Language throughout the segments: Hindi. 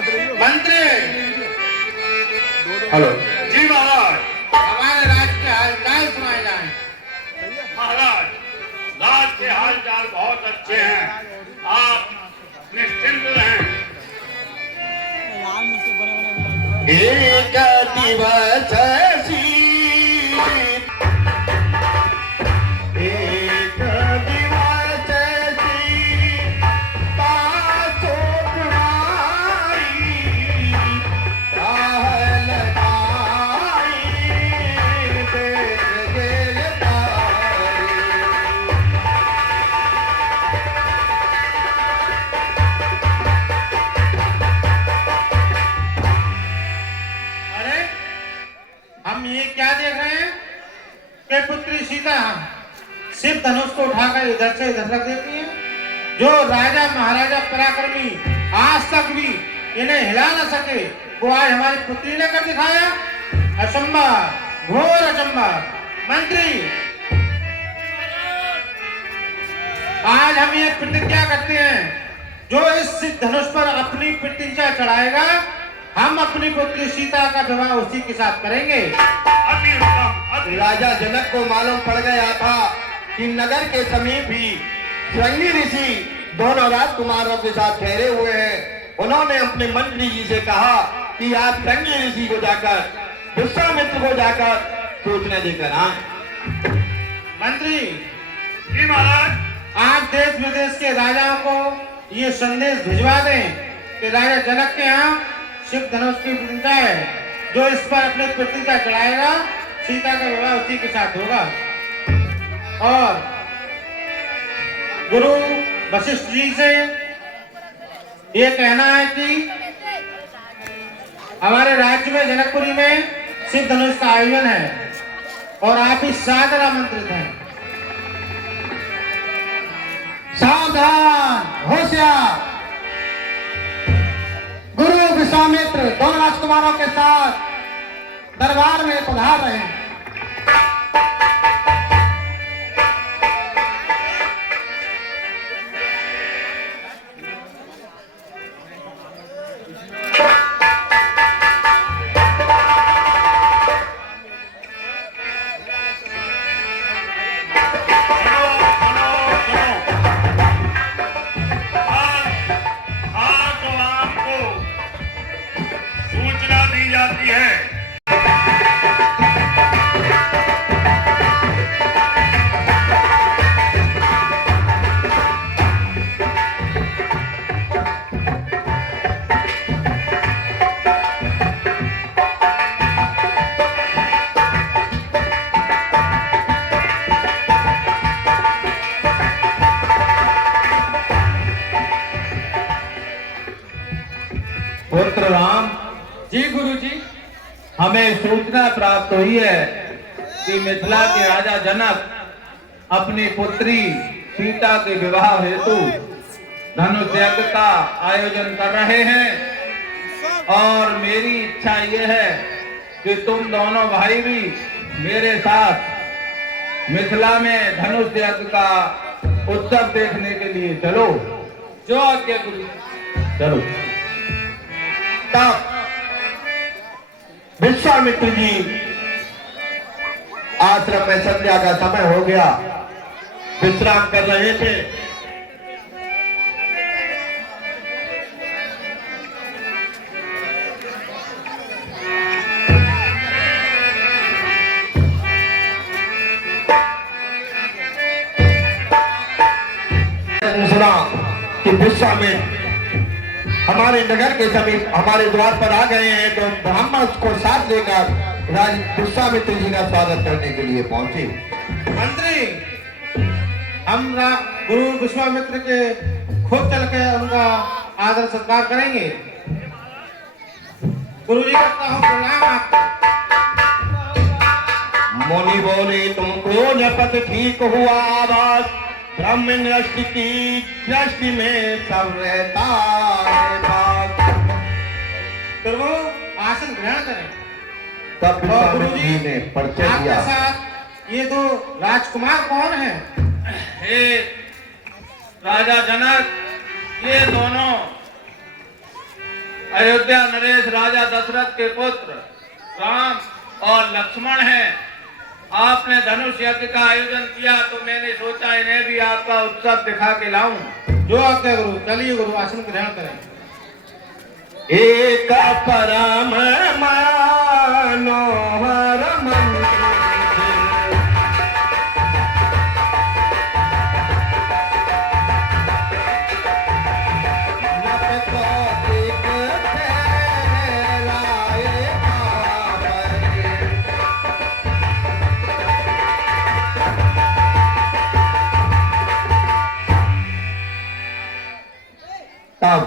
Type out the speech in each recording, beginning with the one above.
मंत्री। हेलो जी महाराज, हमारे राज्य के हालचाल सुनाए जाए। महाराज, राज्य के हालचाल बहुत अच्छे हैं, आप निश्चिंत रहें। एक दिवस हम ये क्या देख रहे हैं कि पुत्री सीता शिव धनुष को उठाकर इधर से इधर रख देती है। जो राजा महाराजा पराक्रमी आज तक भी इन्हें हिला न सके, वो आज हमारी पुत्री ने कर दिखाया। अचंभा, घोर अचंभा। मंत्री, आज हम ये प्रतिज्ञा करते हैं, जो इस शिव धनुष पर अपनी प्रतिज्ञा चढ़ाएगा, हम अपनी पुत्री सीता का विवाह उसी के साथ करेंगे। राजा जनक को मालूम पड़ गया था कि नगर के समीप ही श्रृंगी ऋषि दोनों राजकुमारों के साथ ठहरे हुए हैं। उन्होंने अपने मंत्री जी से कहा कि आप श्रृंगी ऋषि को जाकर, विश्वामित्र को जाकर सूचना देकर आए। मंत्री जी महाराज, आज देश विदेश के राजाओं को ये संदेश भिजवा दें कि राजा जनक के यहाँ शिव धनुष की प्रतिज्ञा है, जो इस पर अपने प्रतिज्ञा चढ़ाएगा, सीता का विवाह उसी के साथ होगा। और गुरु वशिष्ठ जी से ये कहना है कि हमारे राज्य में जनकपुरी में शिव धनुष का आयोजन है और आप ही सादर आमंत्रित हैं। सावधान, होशियार। गुरु विश्वामित्र दोनों राजकुमारों के साथ दरबार में पधार रहे हैं। पुत्र राम जी गुरु जी। हमें सूचना प्राप्त हुई है कि मिथिला के राजा जनक अपनी पुत्री सीता के विवाह हेतु धनुष यज्ञ का आयोजन कर रहे हैं और मेरी इच्छा यह है कि तुम दोनों भाई भी मेरे साथ मिथिला में धनुष यज्ञ का उत्सव देखने के लिए चलो। जो आज्ञा गुरु। चलो। तब विश्वामित्र जी आश्रम में संध्या का समय हो गया, विश्राम कर रहे थे। सुना कि विश्वामित्र हमारे नगर के समीप हमारे द्वार पर आ गए हैं, तो ब्राह्मण को साथ लेकर विश्वामित्र जी का स्वागत करने के लिए पहुंचे। मंत्री, हम गुरु विश्वामित्र के खुद चल के उनका आदर सत्कार करेंगे। गुरु जी करता हूँ प्रणाम आपको। मुनि बोले तुमको नपत ठीक हुआ, बस ब्रह्म दृष्टि की दृष्टि में सब रहता है बात। प्रभु आसन ग्रहण करें। तब गुरु जी ने परिचय दिया। आपके साथ ये दो राजकुमार कौन हैं? हे राजा जनक, ये दोनों अयोध्या नरेश राजा दशरथ के पुत्र राम और लक्ष्मण हैं। आपने धनुष यज्ञ का आयोजन किया तो मैंने सोचा इन्हें भी आपका उत्सव दिखा के लाऊं। जो आज्ञा गुरु। चलिए गुरु, आसन ग्रहण करें। एक परम मनोहर मंदिर तब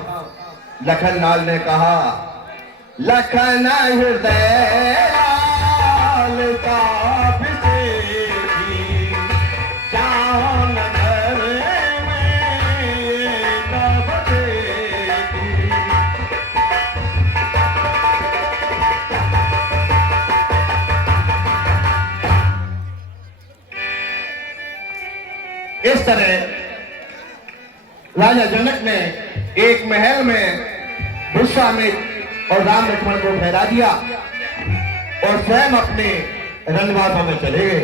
लखन लाल ने कहा, लखन हृदय लाल का अभिषेकी, चाहो नगर में तब देखी। इस तरह राजा जनक ने एक महल में विश्वामित्र और राम लक्ष्मण को ठहरा दिया और स्वयं अपने रंगवासों में चले गए।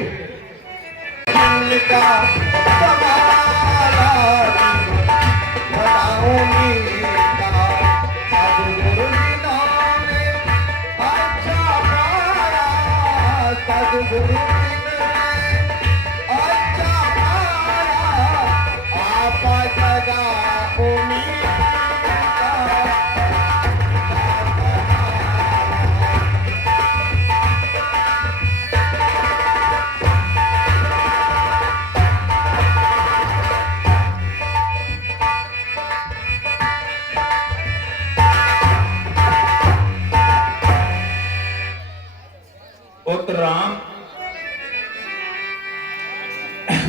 पुत्र राम,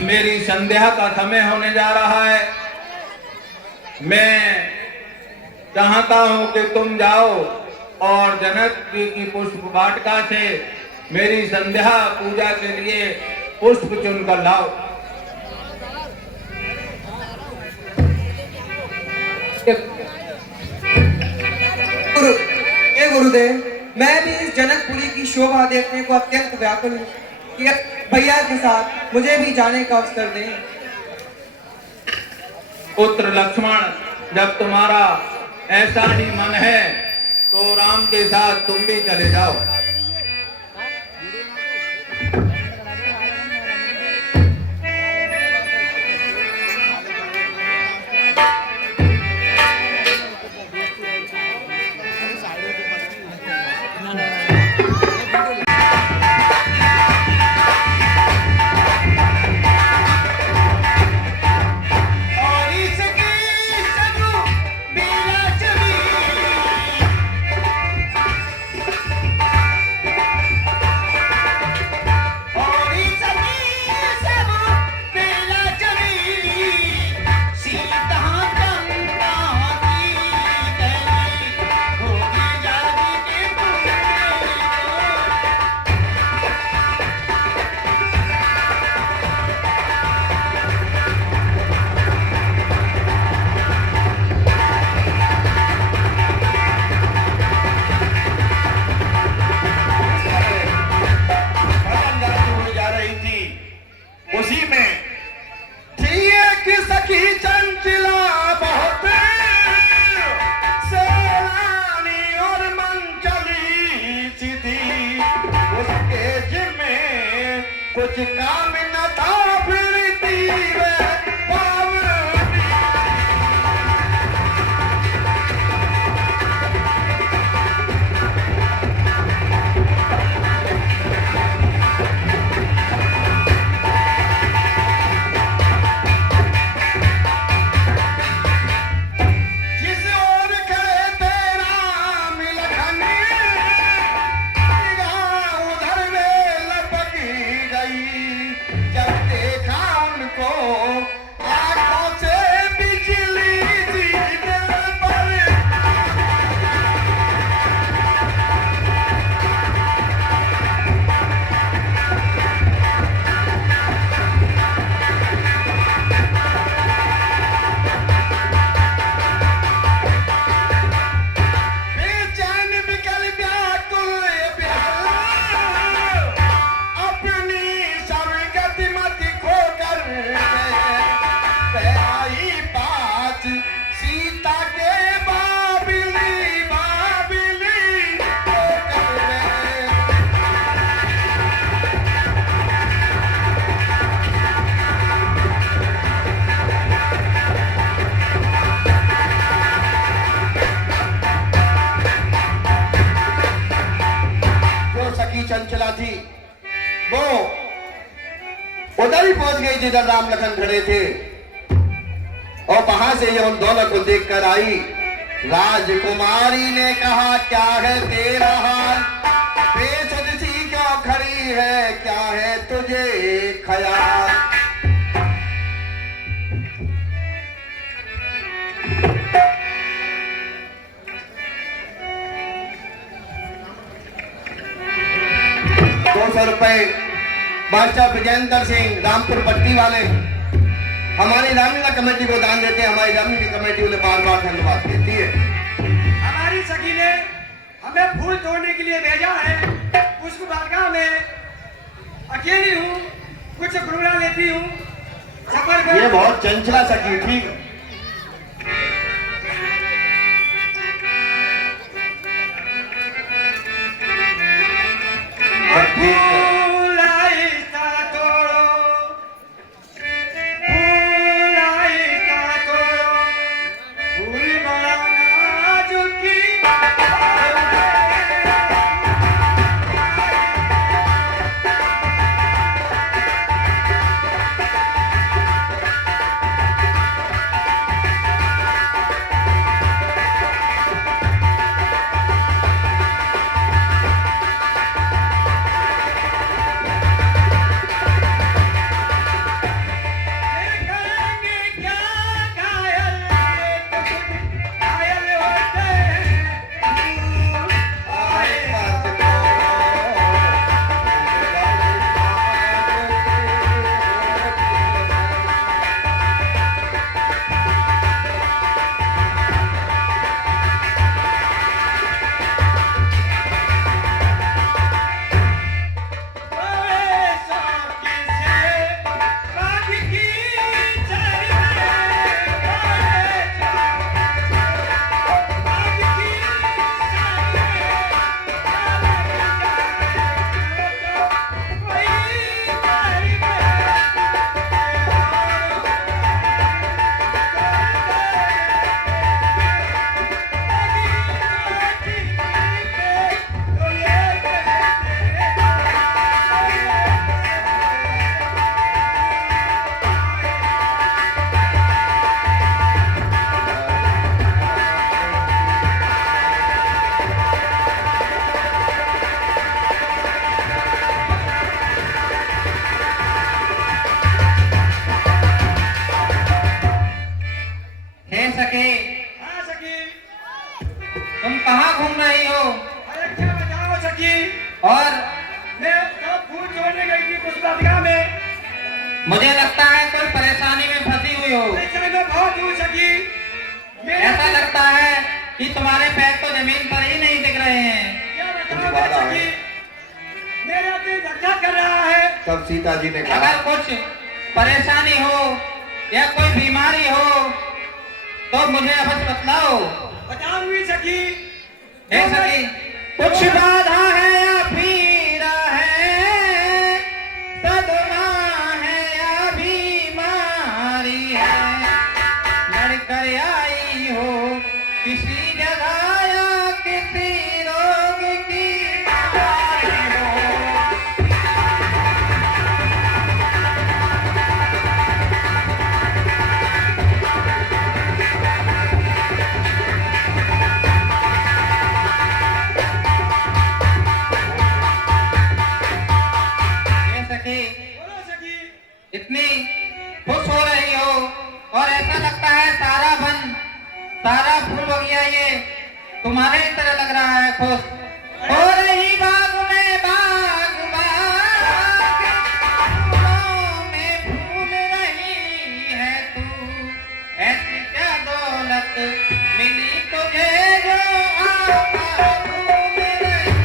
मेरी संध्या का समय होने जा रहा है। मैं चाहता हूं कि तुम जाओ और जनक जी की पुष्प वाटिका से मेरी संध्या पूजा के लिए पुष्प चुनकर लाओ। गुरुदेव, मैं भी इस जनकपुरी की शोभा देखने को अत्यंत व्याकुल हूँ कि भैया के साथ मुझे भी जाने का अवसर दें। पुत्र लक्ष्मण, जब तुम्हारा ऐसा ही मन है तो राम के साथ तुम भी चले जाओ। कुछ काम न था फिरती वे पावनी। जिस ओर खड़े तेरा मिलखन उधर में लपकी गई। जब देखा उनको सीता थी वो उधर ही पहुंच गई जिधर राम लखन खड़े थे, और वहां से ये उन दोनों को देखकर आई। राजकुमारी ने कहा, क्या है तेरा हाल, बेसुध सी क्यों खड़ी है, क्या है तुझे ख्याल। ₹200 मास्टर विजेंद्र सिंह रामपुर पट्टी वाले हमारी रामलीला कमेटी को दान देते हैं। हमारी रामलीला कमेटी उन्हें बार बार धन्यवाद देती है। हमारी सखी ने हमें फूल तोड़ने के लिए भेजा है। पुष्प बालिका में अकेली हूँ, कुछ गुरुड़ा लेती हूँ सफर में। ये बहुत चंचला सखी, ठीक तुम कहाँ घूम रही हो? अरे क्या बताओ सखी, और मैं तो फूल तोड़ने गई थी पुष्प बालिका में। मुझे लगता है कोई परेशानी में फंसी हुई हो। ऐसे में बहुत दूर सखी, ऐसा लगता है कि तुम्हारे पैर तो जमीन पर ही नहीं दिख रहे हैं। क्या बताओ मैं सखी, मेरा दिल धड़धड़ कर रहा है। तब सीता जी ने कहा, अगर कुछ परेशानी हो या कोई बीमारी हो तो मुझे अवश्य बतलाओ। बताऊंगी सखी। हे सखी, कुछ बाधा है या पीड़ा है, सदमा है या बीमारी है, लड़कर आई हो किसी जगह या किसी रोग की बीमारी हो। बोलो सखी। इतनी खुश हो रही हो और ऐसा लगता है सारा वन, सारा फूल बगिया ये तुम्हारे ही तरह लग रहा है खुश हो रही। बाग में बाग बाग, फूलों में फूल रही है तू, ऐसी क्या दौलत मिली तुझे जो आका फूल रही।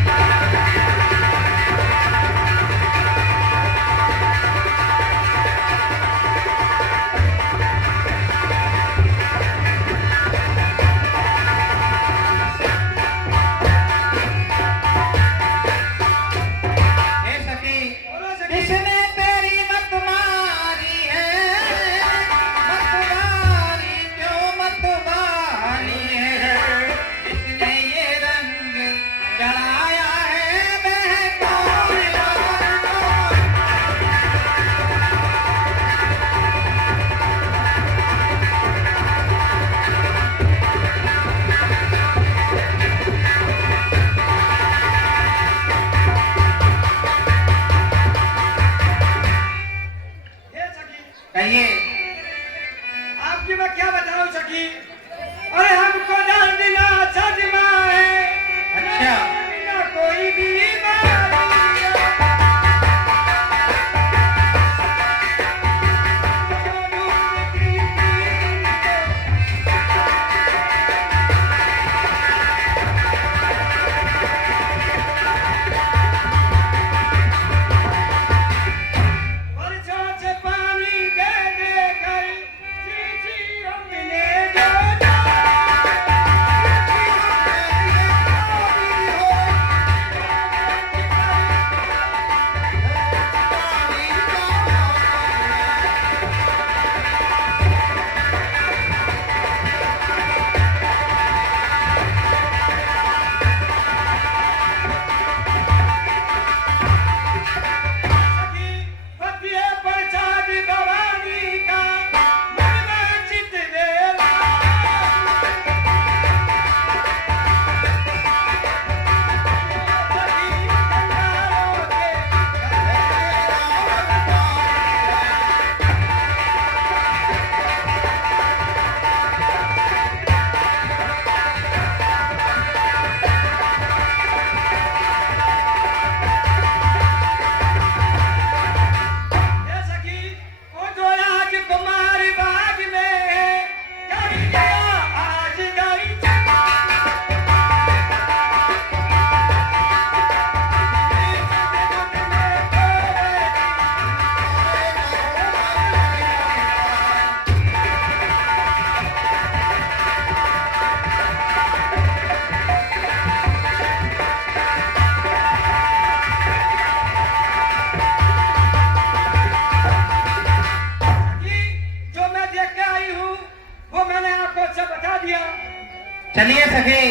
चलिए सखी,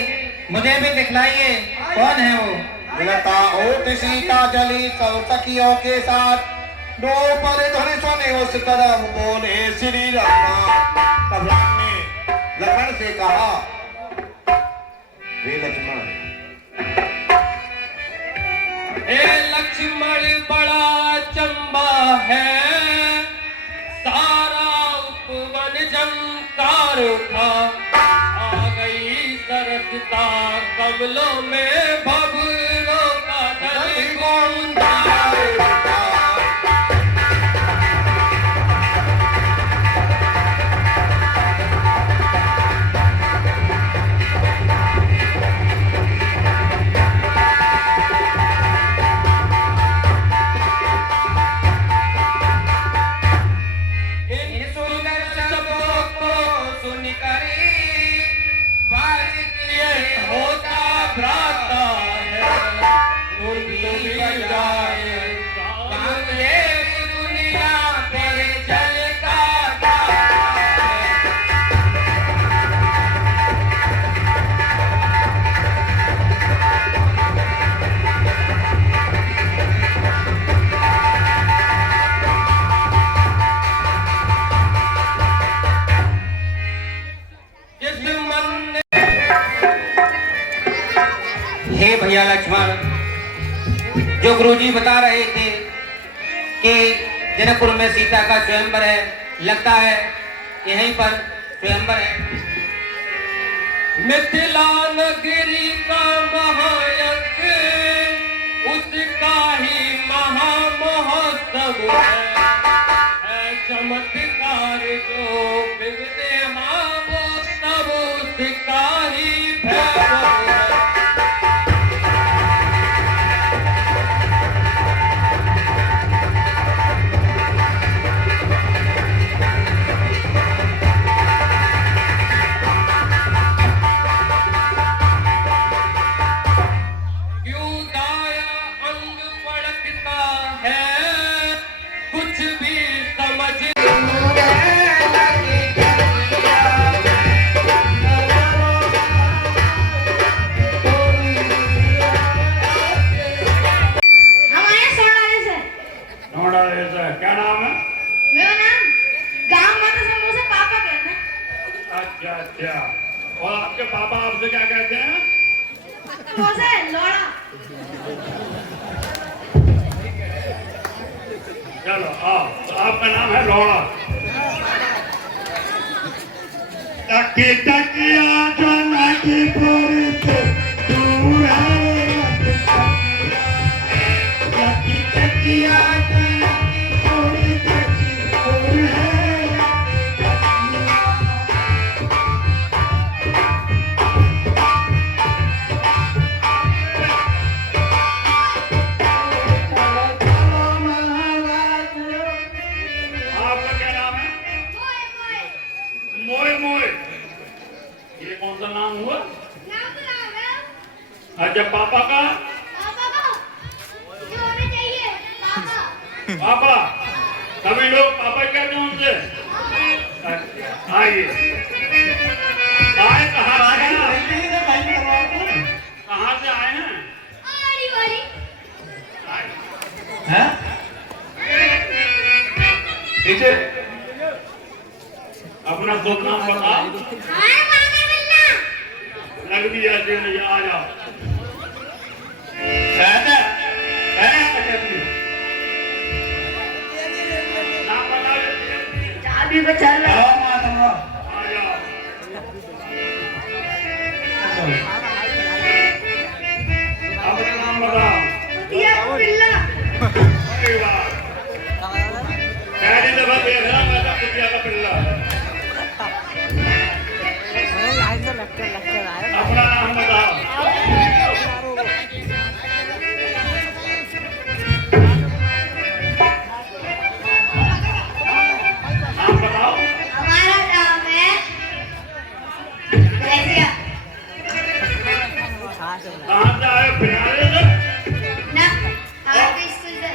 मुझे भी दिखलाइए कौन है वो। लता ओट सीता चली सब सखियों के साथ, दो पर धन सोने उस तरफ बोले श्री राम। तब राम ने लक्ष्मण से कहा, वे लक्ष्मण, ए लक्ष्मण बड़ा चंबा है, सारा उपवन जमकार उठा, आ गई सरसता कमलों में भवरों का दल गूंजा। इन सुंदर शब्दों को सुनकर बाजित ये होता भ्राता है, तुम भी जाए कांग्रेस दुनिया पर चलता है। जिस मन हे भैया लक्ष्मण, जो गुरुजी बता रहे थे कि जनकपुर में सीता का स्वयंवर है, लगता है यहीं पर स्वयंवर है। मिथिला नगरी का महायज्ञ उसका ही महामहोत्सव है, चमत्कार जो बिगड़े हाँ वो सब उसका ही भैरव है। क्यों दाया अंग फड़कता है, कुछ भी समझ हमारे सोनाली से। नोड़ा ऐसा क्या नाम है? मेरा नाम गांव में तो सब मुझे पापा कहते हैं। अच्छा अच्छा। और आपके पापा आपसे क्या कहते हैं? मुझे लोड़ा। चलो आओ, तो आपका नाम है लोड़ा। तकी तकिया जना की पूरी तू है, तकी तकिया जना की पूरी तू है। आपका क्या नाम है? मोए मोए। मोए मोए। ये कौन सा नाम हुआ? नाम तो नाम है। अच्छा पापा का? पापा का जो होना चाहिए पापा। पापा। सभी लोग पापा ही कहते हैं उनसे। अच्छा, आइए। आए कहाँ से? कहाँ से आए हैं? आड़ी वाली। हैं? पीछे अपना शुभ नाम बताओ। हमारा पापा बिल्ला। लग भी ऐसे नहीं, आ जाओ। नाम बताओ। चाबी बचा लो। आ जाओ। अपना नाम बताओ। दिया बिल्ला। अरे वाह। पहली दफा देख रहा हूं मैं तो कुतिया का पिल्ला। अपना नाम बताओ। नाम बताओ। हमारा नाम है रजिया। कहाँ से आए? फिनाले से? ना आपके स्कूल से।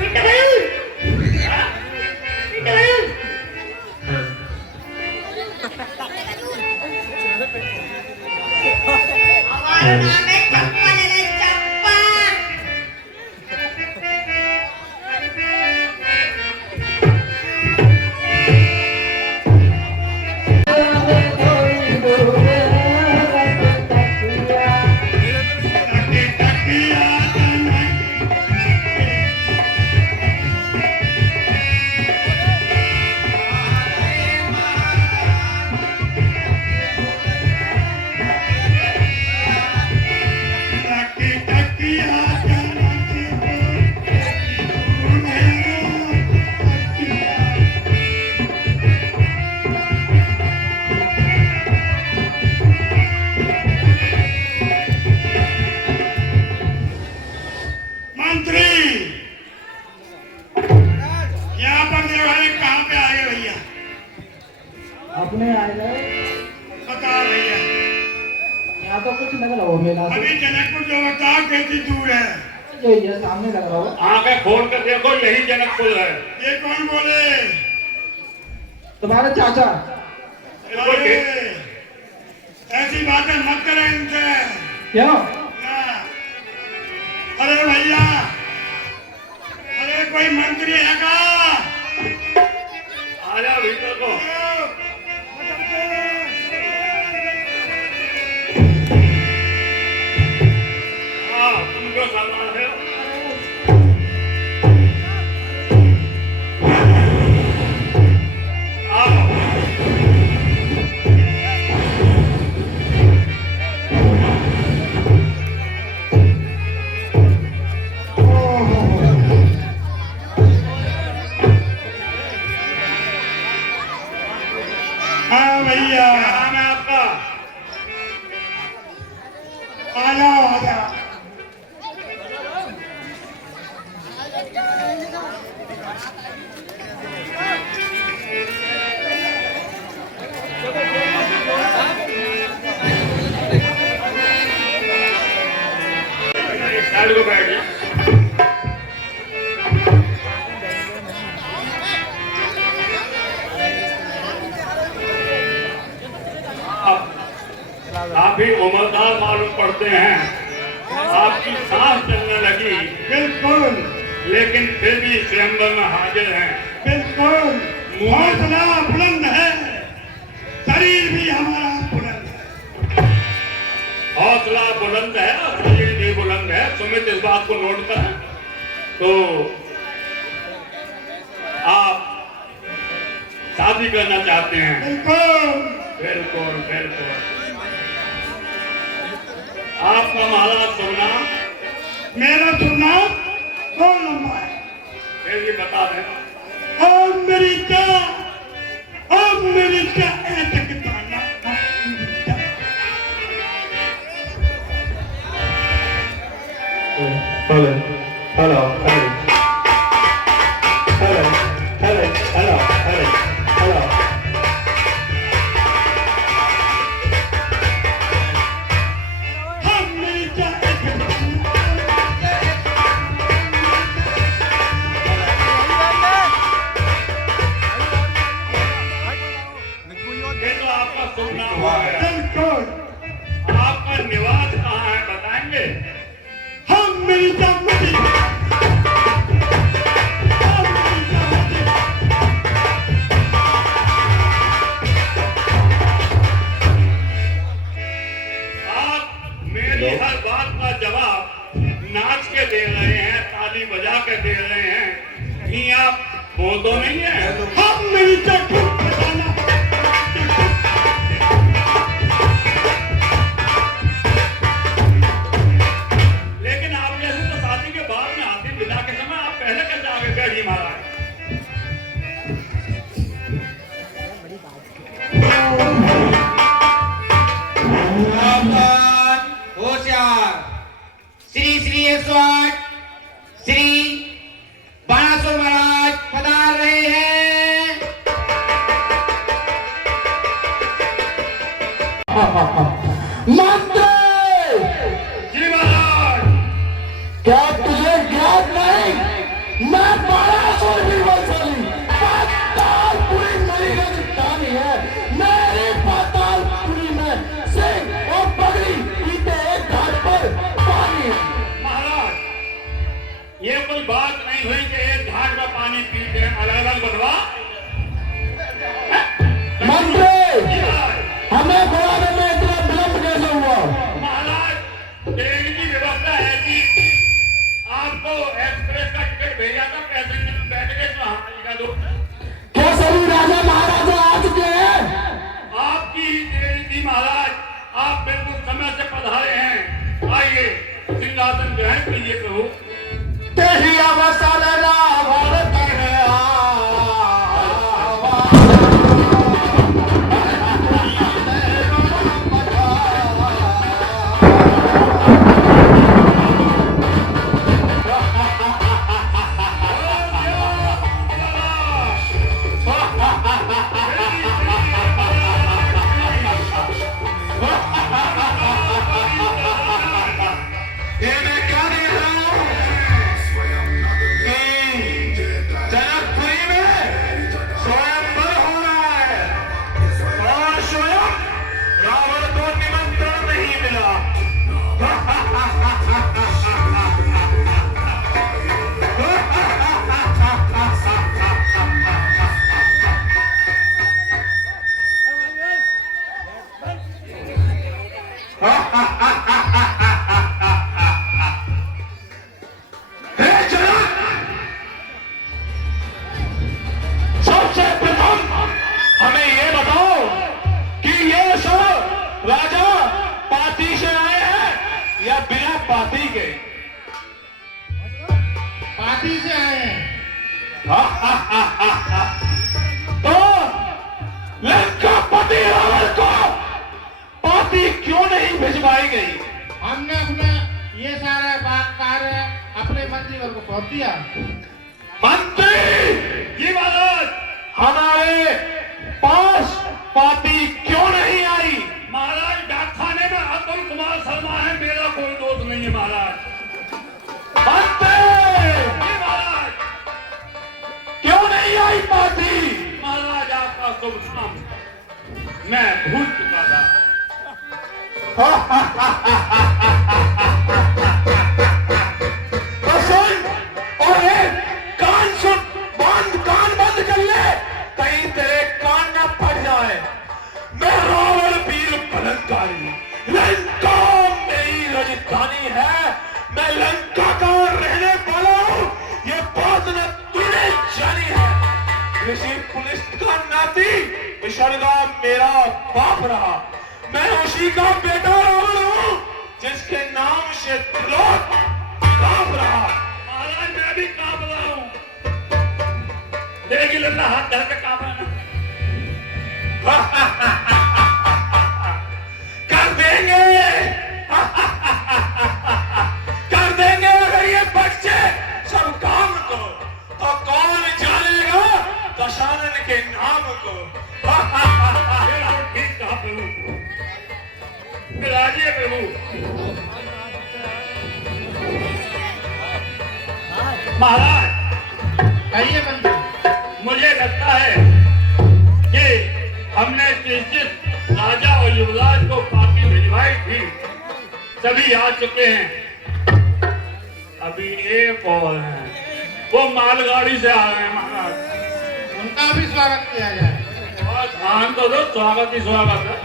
मिट्टू मिट्टू। हमारा नाम है चप्पा ले ले चप्पा। टकी टकिया टकी टकिया मंत्री यहाँ पर देवाली कहाँ पे आए भैया? अपने आए गए बताओ भैया। यहाँ तो कुछ लग रहा हो मेला से। अभी जनकपुर जो बताओ कितनी दूर है? ये सामने लग रहा हो। आंखें खोल कर देखो, यही जनकपुर है। ये कौन बोले? तुम्हारे चाचा। अरे, ऐसी बातें मत करें इनसे। क्यों? ना। अरे भैया, अरे कोई मंत्री है का? आजा भीतर को। हाँ, तुमको सामान है। आओ। हाँ भैया, क्या नाम है आपका? आ जाओ आ जाओ। साइड को बैठ जा। आप ही उम्रदार मालूम पड़ते हैं, आपकी सांस चलने लगी। बिल्कुल, लेकिन फिर भी स्वयंवर में हाजिर हैं। बिल्कुल, हौसला बुलंद है, शरीर भी हमारा बुलंद है। हौसला बुलंद है और शरीर भी बुलंद है। सुमित इस बात को नोट करें। तो आप शादी करना चाहते हैं? बिल्कुल बिल्कुल बिल्कुल। आपका महाराज सुनना? मेरा सुनना कौन लंबा है? फिर भी बता दें। और मेरी क्या ऐसे किताना? Hello hello hello hello hello hello hello hello हम मेरी क्या ऐसे ये तो आपका सुनना हुआ है। बिल्कुल। आपका निवास कहाँ है बताएंगे? हम मेरी जामती। आप मेरी हर बात का जवाब नाच के दे रहे हैं, ताली बजा के दे रहे हैं, कहीं आप बोल तो नहीं है? हम मेरी जामती बजाना। लेकिन आप जैसे तो शादी के बाद में आते, विदा के समय आप पहले कैसे आगे बैठी महाराज? सावधान, होशियार। श्री श्री 108 श्री बाणासुर महाराज पधार रहे हैं। मंत्री, जी महाराज। क्या तुझे ज्ञात नहीं? मैं बाणासुर बीरबल पूरी मेरी राजधानी है। मेरी कोई बात नहीं हुई कि एक घाट में पानी पीते हैं अलग अलग बनवा। मंत्री, हमें बुलाने में इतना विलंब कैसे हुआ? महाराज, ट्रेन की व्यवस्था ऐसी, आपको एक्सप्रेस का टिकट भेजा था, पैसेंजर में बैठ गए तो हमारी का दो। क्या सभी राजा महाराजा आ चुके हैं? आपकी ही ट्रेन थी महाराज, आप बिल्कुल समय से पधारे हैं। आइए सिंहासन ग्रहण कीजिए प्रभु। तेरी अवसर रावण कर पार्टी से आए हैं। तो लंकापति रावण को पार्टी क्यों नहीं भिजवाई गई? हमने अपना ये सारा कार्य अपने मंत्रीवर को सौंप दिया। मंत्री जी महाराज, हमारे पास पार्टी क्यों नहीं आई? महाराज डाकखाने में अतुल कुमार शर्मा है, मेरा कोई दोष नहीं है महाराज। मंत्री जी महाराज, क्यों नहीं आई पार्टी? महाराज आपका शुभ नाम मैं भूल चुका था। तो सुन और एक कान सुन, कान बंद कर ले, कहीं तेरे कान ना फट जाए। मैं रावण वीर बलशाली, लंका मेरी राजधानी है, मैं लंका का रहने वाला हूँ, ये बात न तूने जानी है। ऋषि पुलिस का नाती विशर्गा मेरा बाप रहा, मैं उसी का बेटा रावण हूँ जिसके नाम से त्रिलोक कांप रहा। महाराज मैं भी कांप रहा हूँ, देखिए लल्ला हाथ धर के कांप रहा। कर देंगे कर देंगे अगर ये बच्चे सब काम को, तो कौन जानेगा दशानन के नाम को। ठीक कहा प्रभु, विराजिए प्रभु। महाराज कहिए मंत्री। मुझे लगता है कि हमने जिस राजा और युवराज को पार्टी भिजवाई थी सभी आ चुके हैं। अभी एक और हैं, वो मालगाड़ी से आ रहे हैं महाराज। उनका भी स्वागत किया जाए। और ध्यान तो दो, स्वागत ही स्वागत है।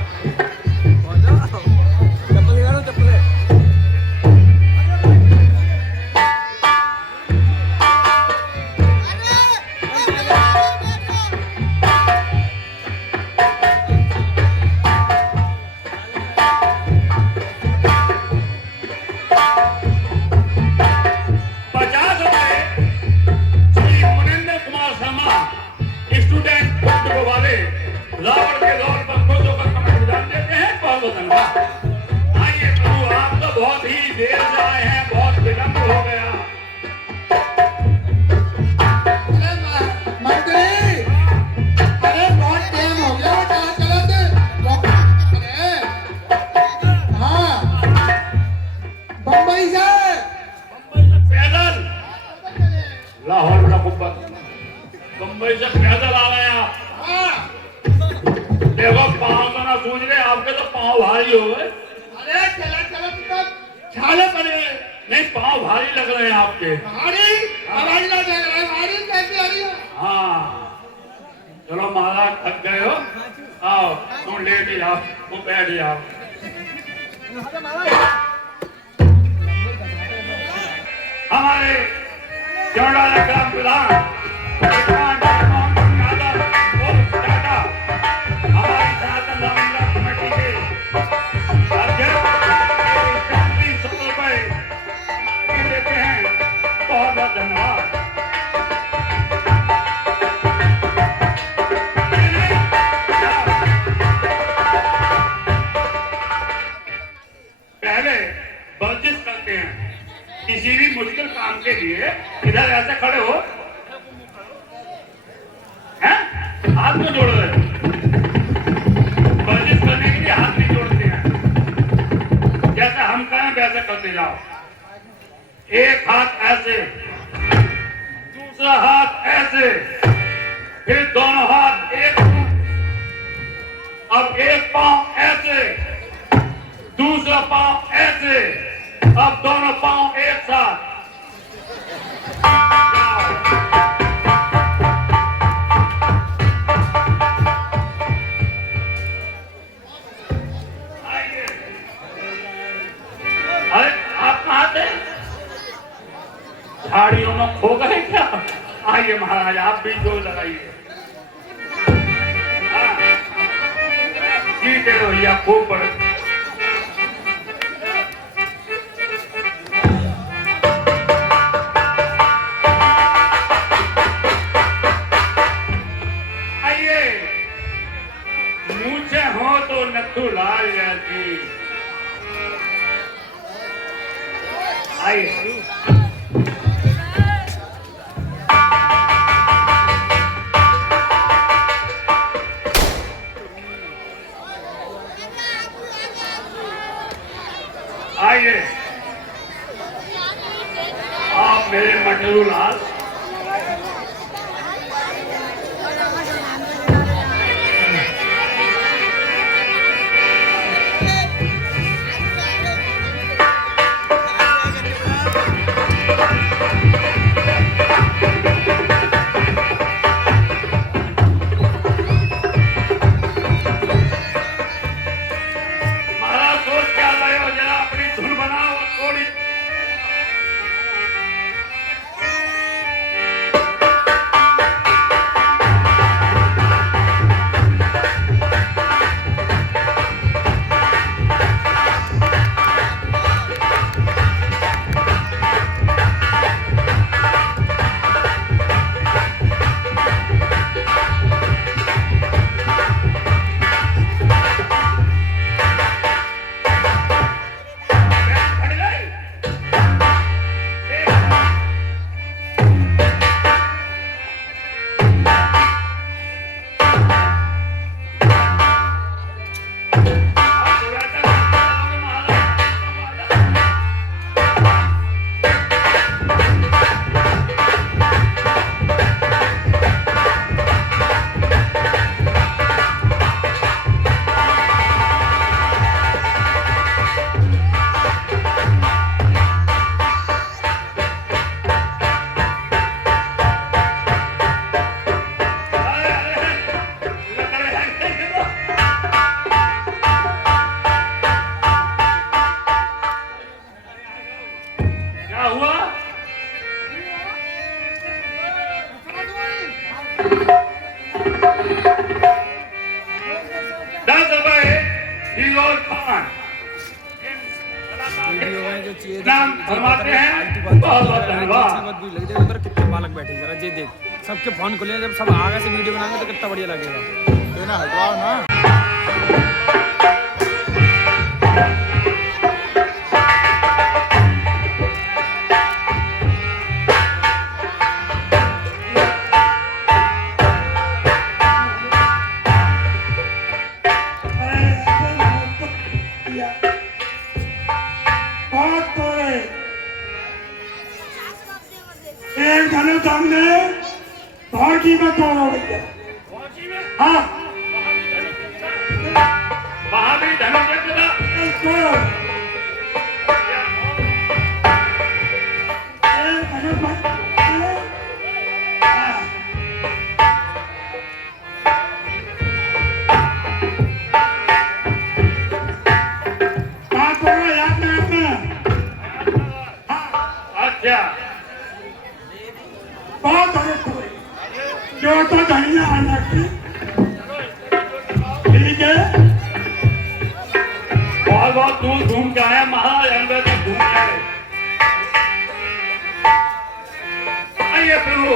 रावण के दौर पर खुद होकर कमेंट डाल देते हैं बहुत धन्यवाद। आइए प्रभु, आप तो बहुत ही देर से आए हैं, बहुत विलंब हो गया। मंत्री, अरे बहुत टाइम हो गया, चलो हाँ बम्बई से पैदल लाहौर का कुब्बत, बम्बई से पैदल आ गए आप। देखो पाँव तो ना सूझ रहे आपके, तो पाँव भारी हो गए। अरे चलो तो छाले पड़े। नहीं, पाँव भारी लग रहे हैं आपके। भारी हमारी बात है, हमारी कैसी आ रही है? हाँ चलो महाराज थक गए हो, आओ तुम लेट ही जाओ, तुम बैठ जाओ। हमारे चौड़ा ग्राम प्रधान यादव और टाटा हमारी सनातन रामलीला कमेटी के अध्यक्ष 100 रुपए देते हैं, बहुत बहुत धन्यवाद। पहले वर्जिश करते हैं, किसी भी मुश्किल काम के लिए इधर ऐसे खड़े हो, हैं? हाथ क्यों जोड़ रहे हो? वर्जिश करने के लिए हाथ नहीं जोड़ते हैं, जैसे हम कहें वैसे करते जाओ। एक हाथ ऐसे, दूसरा हाथ ऐसे, फिर दोनों हाथ एक, अब एक पांव ऐसे, दूसरा पांव ऐसे, अब दोनों पांव एक साथ। आइए। अरे आप कहाँ थे? झाड़ियों में खो गए क्या? आइए महाराज, आप भी जोर लगाइए। हाँ। जीते रहो भैया, खूब बड़े। मूछे हो तो नथु लाल जैसी। आइए। आइए, आप मेरे मटरू लाल, नाम फरमाते हैं। बहुत बहुत धन्यवाद। उधर कितने बालक बैठे जरा ये देख, सबके फोन खुले, जब सब आगे से वीडियो बनाएंगे तो कितना बढ़िया लगेगा। ना हटवाओ ना। एक धनु सामने पहुंची में तोड़ो भैया। हाँ महावीर धनु बहुत दूर घूम के आए महाराज अंदर तक घूम के आए। आइए प्रभु।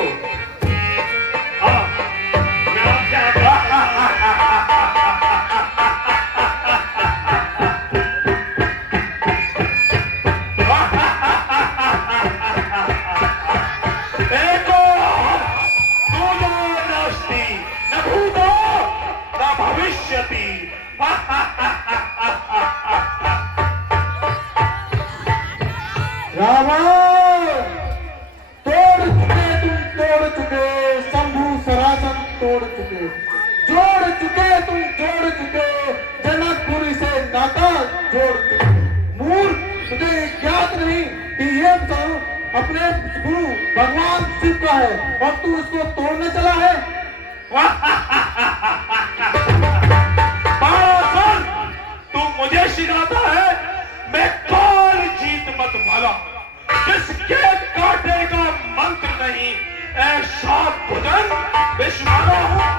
हाँ, मैं आपसे एको दूलो नास्ति न भूतो न भविष्यति। रावण तोड़ चुके, तुम तोड़ चुके, शंभु सरासन तोड़ चुके, जोड़ चुके, तुम जोड़ चुके, जनकपुरी से नाता जोड़ चुके। मूर्ख, तुझे ज्ञात नहीं कि ये अपने गुरु भगवान शिव का है और तू इसको तोड़ने चला है। बारासुर, तू मुझे सिखाता है? मैं काल जीत मत वाला, जिसके काटे का मंत्र नहीं, ऐसा भुजन विश्वाना हूँ।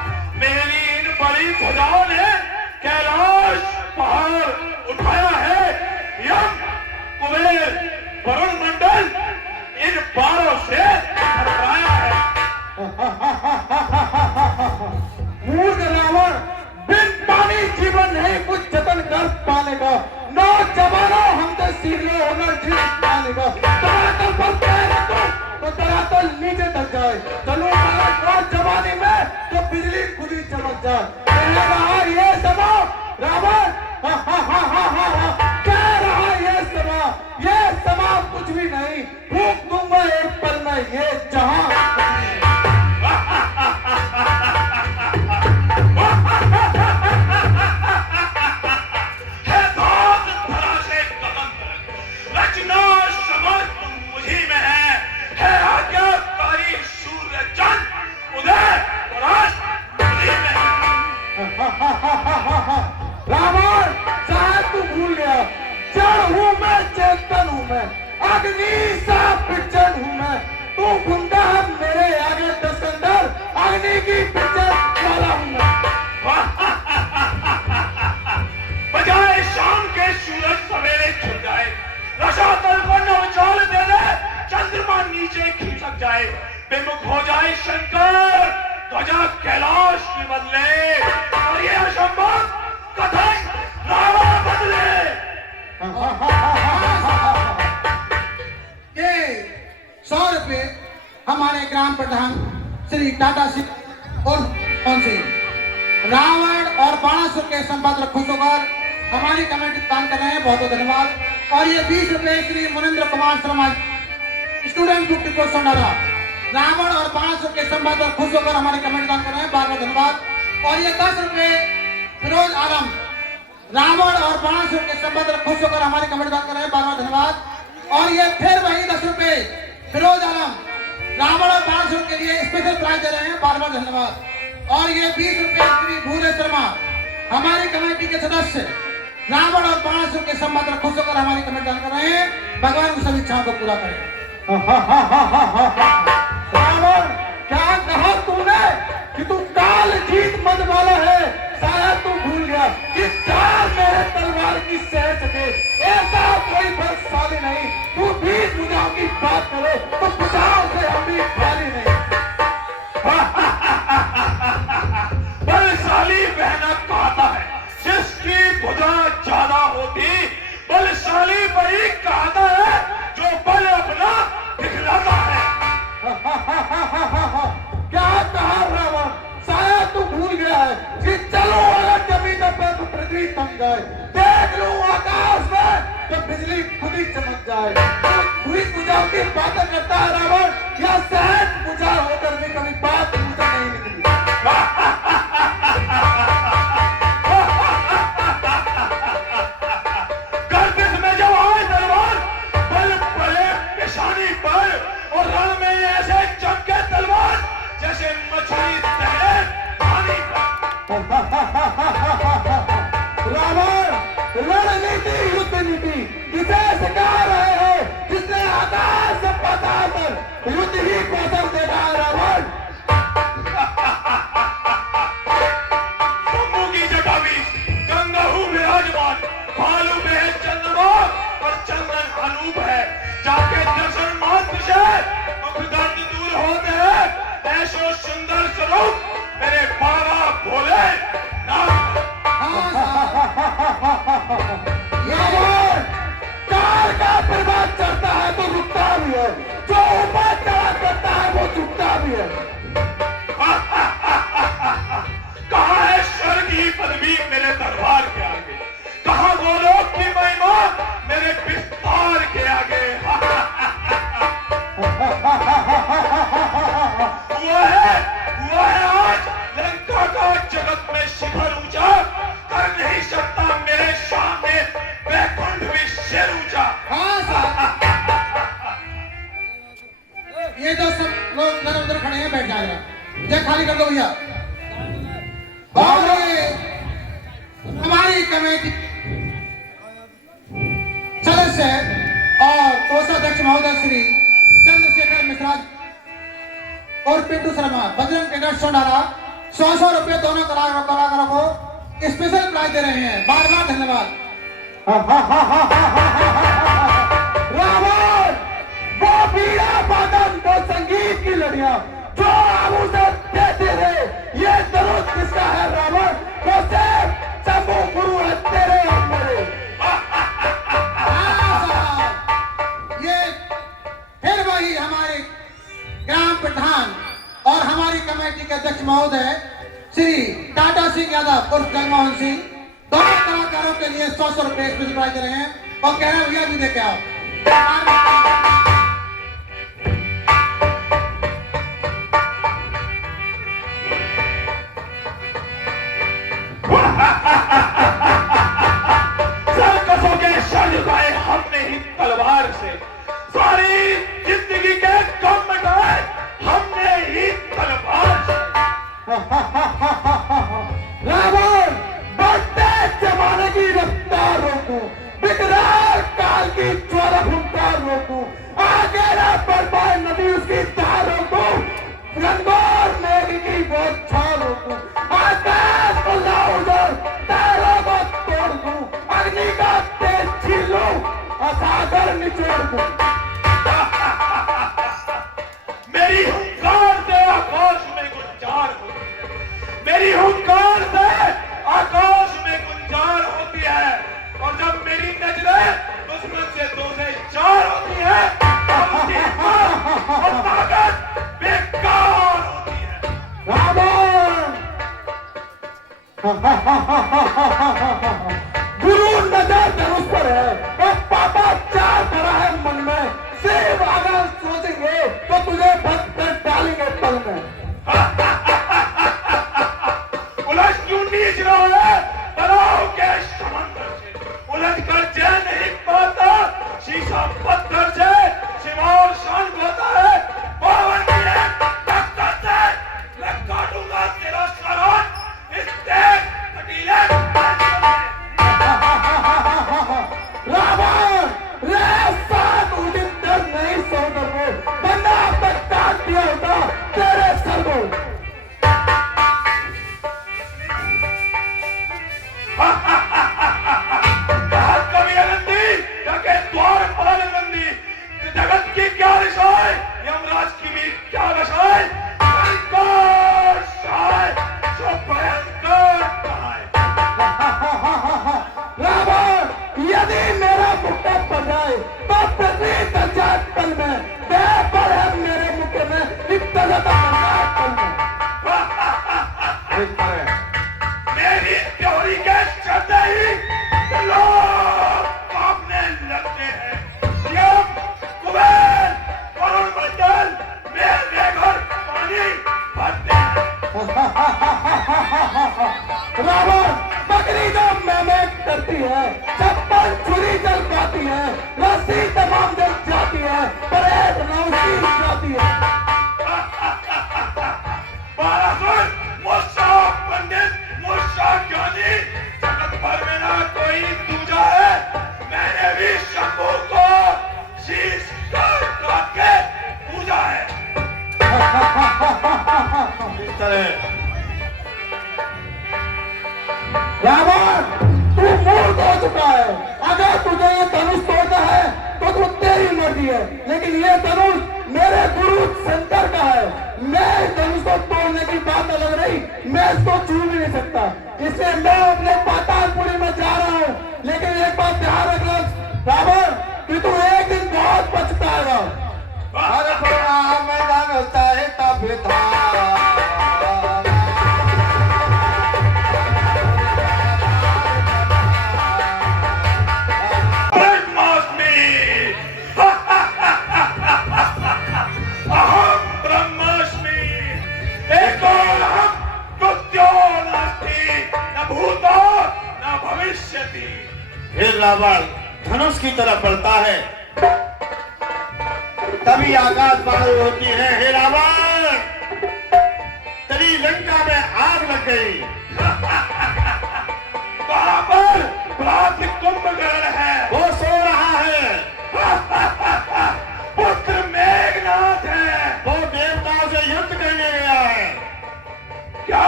मेरी इन बड़ी भुजाओं ने कैलाश पहाड़ उठाया है। यम, कुबेर, वरुण मंडल इन बारों से हटाया है। मूर्ख रावण, बिन पानी जीवन नहीं, कुछ जतन कर पाने का। नौजवानों, हमसे सीख लो हुनर जीत पाने का। धरातल पर पैर रखो तो धरातल नीचे तक जाए। चलो और जवानी में तो बिजली खुद ही चमक जाए। कह रहा ये समा रावण, कह रहा ये समा कुछ भी नहीं। फूंक दूंगा एक पल में ये जहां। रावण, शायद तू भूल गया, जड़ हूँ मैं, चेतन हूँ मैं, अग्नि सा पिचन हूँ मैं। तू गुंडा है मेरे आगे दस्तंदर, अग्नि की पिचन वाला हूँ मैं। बजाए शाम के सूरज सवेरे छिप जाए, रसातल को नौचाल दे दे, चंद्रमा नीचे खिसक जाए, विमुख हो जाए शंकर, ध्वजा कैलाश की बदले और ये असंभव कथन रावण बदले। ये 100 रुपए हमारे ग्राम प्रधान श्री टाटा सिंह और कौन से रावण और बाणासुर के संपादक खुश होकर हमारी कमेटी दान कर रहे हैं, बहुत बहुत धन्यवाद। और ये 20 रुपए Shri Munindra Kumar Sharma, student book depot Sonara, Ravan और बाणासुर के संपादक खुश होकर हमारी कमेटी दान कर रहे हैं, बहुत बहुत धन्यवाद। और ये 10 रुपए फिरोज आलम, रावण और बाणासुर के संपादक खुश होकर हमारी कमेटी दान कर रहे हैं, बहुत बहुत धन्यवाद। और ये फिर वही 10 रुपए फिरोज आलम, रावण और बाणासुर के लिए स्पेशल प्राइज दे रहे हैं, बहुत बहुत धन्यवाद। और ये 20 रुपए श्री भूले शर्मा, हमारी कमेटी के सदस्य, रावण और बाणासुर के संपादक खुश होकर हमारी कमेटी दान कर रहे हैं, भगवान की सभी इच्छाओं को पूरा करें। रावण, क्या कहा तूने कि तू काल जीत मत वाला है? शायद तू भूल गया कि काल मेरे तलवार की सह सके, ऐसा कोई बलशाली नहीं। तू 20 भुजाओं की बात करे तो भुजाओं से हम भी खाली नहीं। बलशाली बहना कहता है जिसकी भुजा ज्यादा होती, बलशाली वही कहता है जो बल अपना दिखलाता है। क्या कहा रावण? शायद तू भूल गया है कि चलो अगर जमीन पर तो पृथ्वी थम जाए, देख लूं आकाश में तो बिजली खुद ही चमक जाए। तो हुई पूजा की बातें करता है रावण, या सहज पूजा होकर भी कभी बात पूजा नहीं निकली। गर्दिश में जब आए तलवार, बल पड़े पेशानी पर और रण में ऐसे चमके तलवार जैसे मछली तैरे पानी पर। रावण, रणनीति युद्ध नीति किसे सिखा रहे हो? जिसने आकाश से पाताल पर युद्ध ही कौशल देखा है रावण। शंभू की जटावी, गंगा हूँ विराजमान, भालू में दो भैया। और हमारी कमेटी सदस्य और कोषाध्यक्ष महोदय श्री चंद्रशेखर मिश्रा और पिंटू शर्मा बजरंग टिकट सोनारा 100 रुपये दोनों कलाकारों को स्पेशल प्राइज दे रहे हैं। बार बार धन्यवाद। रावण वो बीड़ा वादन वो संगीत की लड़ियां जो आप उसे देते थे, ये जरूर किसका है रावण? वो सिर्फ शंभू गुरु है तेरे और मेरे। ये फिर वही हमारे ग्राम प्रधान और हमारी कमेटी के अध्यक्ष महोदय श्री टाटा सिंह यादव उर्फ जगमोहन सिंह दोनों कलाकारों के लिए 100 रुपए स्पेशल प्राइज दे रहे हैं और कह रहे हैं भैया भी देखे आओ। सर्कसों के शर झुकाए हमने ही तलवार से, सारी जिंदगी के गम मिटाए हमने ही तलवार से। रावण बढ़ते जमाने की रफ्तार रोकूं, विकराल काल की ज्वाला भूमकार रोकूं, आगे ना बढ़ पाए नदी उसकी धार रोकूं, रंगोर मेघ की वो छाल रोकूं, आकाश को लाऊं तारों को तोड़ दूं, अग्नि का तेज छीन लूं और सागर निचोड़ दूं। मेरी हुंकार से आकाश में गुंजार होती है, मेरी हुंकार से आकाश में गुंजार होती है, और जब मेरी नजरें दुश्मन से 2 से 4 होती है और उसकी हिम्मत और ताकत बेकार होती है। रावण गुरु नजर धनुष पर है और पापा चार खड़ा है मन में, सिर्फ अगर सोचेंगे तो तुझे भक्त कर डालेंगे पल में। उलझ क्यों नीच रहा है तनाव के समंदर से, उलझ कर चैन नहीं पाता शीशा पत्थर से, शिवार शांत होता है पावन की एक टक्कर से। मैं काटूंगा तेरा शरण इस तेज कटीले बांसुरी में। रावण रे साथ उदित डर नहीं सौदर को बंदा अब तक काट दिया होता तेरे सर को। कवि अनंदी जाके द्वार पाल नंदी, जगत की क्या रिसाई यमराज की भी क्या बसाई, भयंकर सहाय जो भयंकर कहाय। रावण यदि मेरा मुक्का पड़ जाए तो पृथ्वी तक जाए पल में, बेपल है मेरे मुख में निकल जाता पल में। मेरी त्योरी के चलते ही लोग कांपने लगते हैं, यम कुबेर वरुण मंडल मेल मेघर पानी भरते हैं। रावण बकरी जो मैं करती है, चप्पल छुरी जल पाती है, रस्सी तमाम जल जाती है, परेड नौसी जाती है। बारासुर मुस्सा पंडित मुस्सा ज्ञानी, जगत भर में ना कोई दूजा है, मैंने भी शंभू को शीश काट काट के पूजा है। इस तरह रावण तू मूर्ख हो चुका है, अगर तुझे ये धनुष तोड़ना है तो तू तेरी मर्जी है, लेकिन ये धनुष मेरे गुरु शंकर का है। मैं इस धनुष को तोड़ने की बात अलग रही, मैं इसको छू भी नहीं सकता, इसलिए मैं अपने पातालपुरी में जा रहा हूँ। लेकिन एक बात ध्यान रखना रावण कि तू एक दिन बहुत पछताएगा। अरे मैदान होता है तब था ब्रह्मास्मि अहम ब्रह्मास्मि एको अहम कृत्यो नास्ति न भूतो न भविष्यति। फिर रावण धनुष की तरफ बढ़ता है, तभी आकाशवाणी होती है, हे रावण तेरी आग लग गई। बराबर प्रात कुंभकर्ण है, वो सो रहा है। पुत्र मेघनाथ है। वो देवताओं से युद्ध करने गया है। क्या?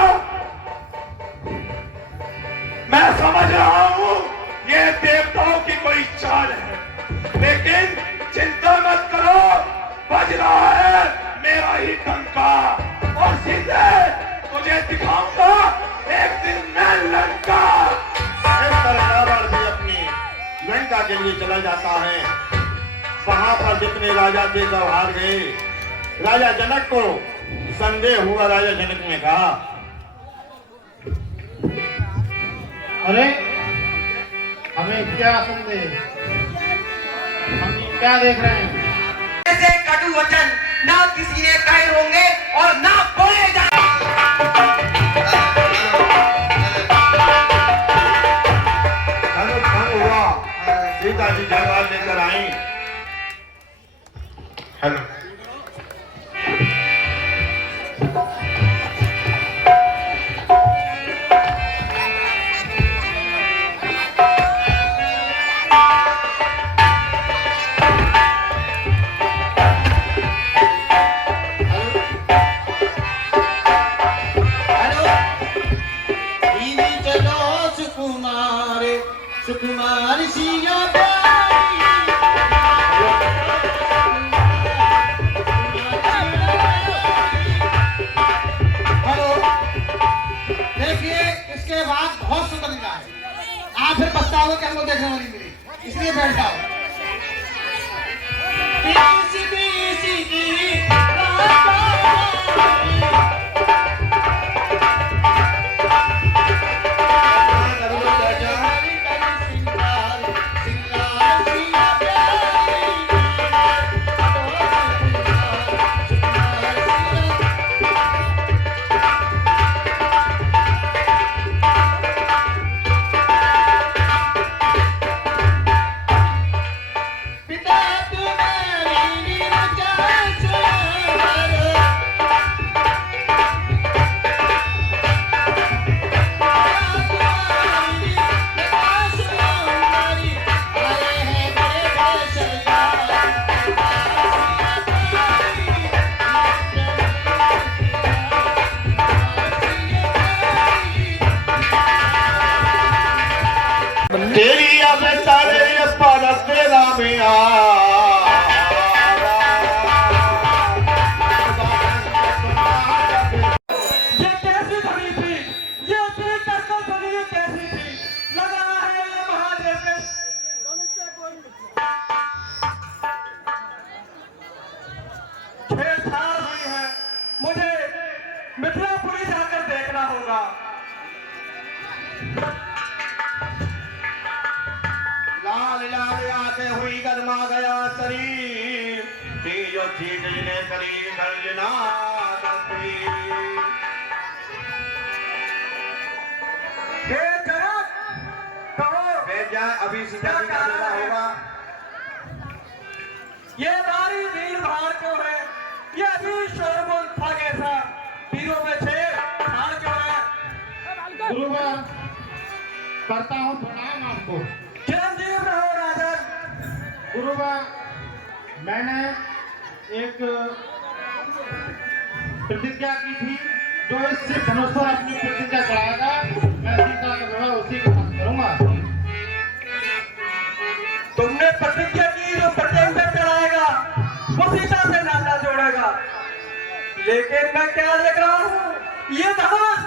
मैं समझ रहा हूँ ये देवताओं की कोई चाल है, लेकिन चिंता मत करो, बज रहा है मेरा ही डंका और सीधे तुझे दिखाऊंगा एक दिन मैं लंका। इस तरह रावण भी अपनी लंका के लिए चला जाता है। वहां पर जितने राजा थे सब हार गए। राजा जनक को संदेह हुआ। राजा जनक ने कहा, अरे हमें क्या संदेह, हम क्या देख रहे हैं? ऐसे कटु वचन ना किसी ने कहे होंगे और ना बोले जाए। धनुष भंग हुआ। सीता जी जयवाल लेकर आई। हेलो, सुकुमार सिया हेलो, देखिए इसके बाद बहुत सुंदर निगाह है। आप फिर पछताओगे कि हमको देखने वाली मिली, इसलिए बैठ जाओ। तेरी अब सारे पर तेरा में ये कैसी धनी थी, ये दिल टक्कर धनी ये कैसी थी। लगा है महादेव के छेड़छाड़ हुई है। मुझे मिथिलापुरी जाकर देखना होगा। लाल लाल आते हुई गरमा गया शरीर। जो चीज ने शरीर गर्जना करती। हे जनक, कहो बैठ जाए, अभी सीता जी का विवाह होगा। ये नारी वीर भाड़ क्यों है? ये अभी शोरगुल था कैसा? वीरों में शेर भाड़ क्यों है? गुरुवर, करता हूँ प्रणाम आपको। चिरंजीव रहो राजन। गुरुवर, मैंने एक प्रतिज्ञा की थी, जो इससे धनुष पर अपनी प्रतिज्ञा चढ़ाएगा, मैं सीता का विवाह उसी के साथ करूंगा। तुमने प्रतिज्ञा की, जो प्रतिज्ञा चढ़ाएगा वो सीता से नाता जोड़ेगा। लेकिन मैं क्या देख रहा हूँ, ये धनुष,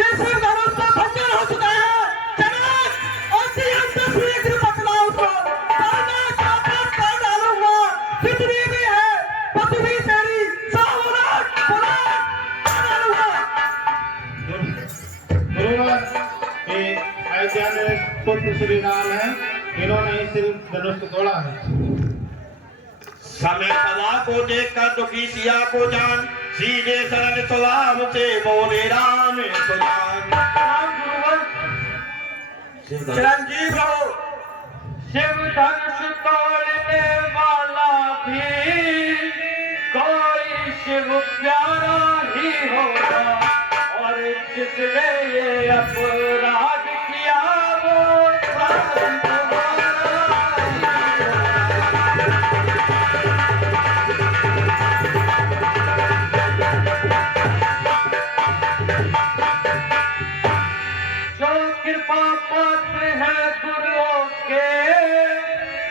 ये सिर धनुष का भंजन हो चुका है। जनक, और अंत शीघ्र बतलाओ उसको, वरना चापत कर डालूंगा। जितनी भी है पृथ्वी तेरी सामुराट कर डालूंगा। गुरुवर, ये अयोध्या में पुत्र श्री राम है, इन्होंने ही सिर धनुष को तोड़ा है। समय सभा को देखकर दुखी सिया को जान। सीधे सरल स्वभाव से बोले राम सुजान। राम गुरुवर, चिरंजीव रहो। शिव धनुष तोड़ने वाला भी कोई शिव प्यारा ही होगा, और जिसने ये अपराध किया वो जो कृपा पात्र है गुरुओं के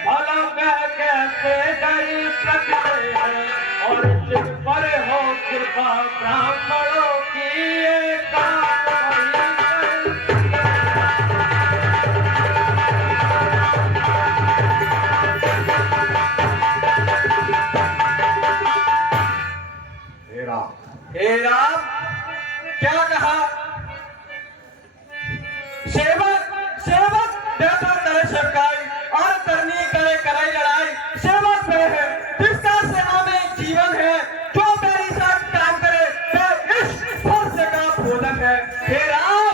भला वह कैसे डर सकते हैं और जिस पर हो कृपा ब्राह्मणों की ये काम वही कर। हे राम क्या कहा सेवक सेवक बेटा करे सेवकाई और करनी करे करे लड़ाई सेवक पे है जिसका सेवा में जीवन है जो मेरी साथ काम करे वह इस फर्ज का बोधक है। हे राम